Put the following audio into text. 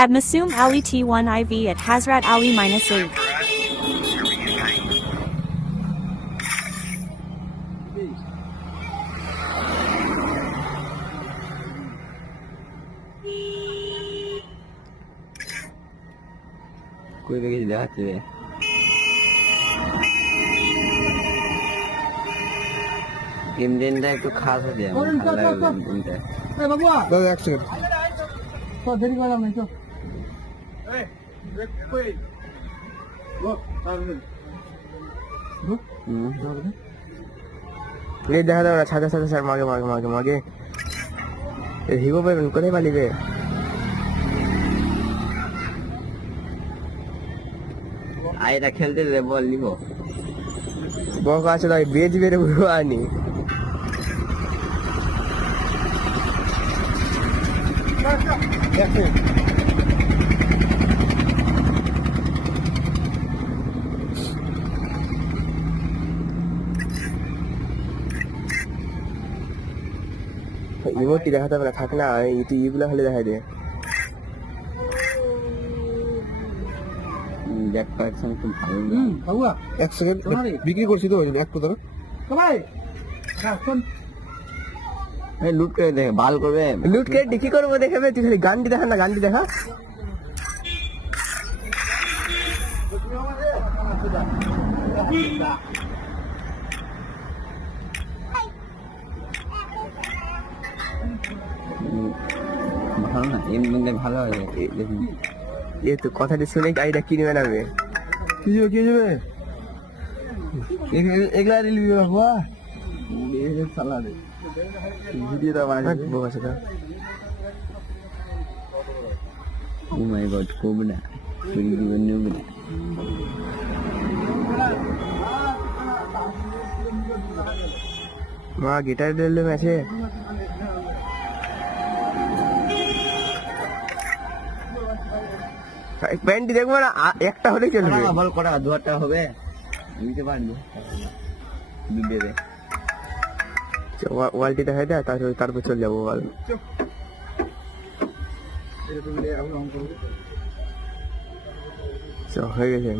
At Masoom Ali T1 IV at Hazrat Ali -8. কই দেখে দেখাচ্ছে রে ইঞ্জিনটা একটু খাস আছে আমার ভালো লাগে ইঞ্জিনটা এ বাবুয়া দাদা এক সেকেন্ড তো দেরি করলাম না তো এই কই লোক তাহলে প্লেট দেখা যাবে না সাথে সাথে স্যার মাগে মাগে মাগে মাগে হিগো পাবেন কোথায় পালিবে আইটা খেলতে দে বল নিব বক আছে তাই বেজ বেড়ে উড়ো আনি ইমোটি দেখাতে হবে না থাক না ইগুলো হলে দেখাই দে জ্যাক কালেকশন খুব ভালো বাবুয়া এক সেকেন্ড বিক্রি করছি তো ওই জন্য একটু ধরো কমাই রাখুন এই লুট করে দে বাল করবে লুট করে ডিকি করবো দেখাবে তুই খালি গানটি দেখা না গানটি দেখা ভালো না এমনি ভালো হয় দেখুন এ তো কথাটি শুনে গাড়িটা কিনে বেড়াবে কি যাবে এগুলা রিলিভ বাবুয়া চালা দে ভিডিওটা বানাই বোকা সেটা ও মাই গড করবে না চুরি দিবেন নেবে না মা গিটার দিলে ম্যাচে প্যান্টি দেখবো না একটা হলে চলবে ভালো করা 2000 টাকা হবে নিতে পারবো দুধে দে ওয়ালটি দেখাই দেয় তারপর চলে যাবো ওয়াল হয়ে গেছে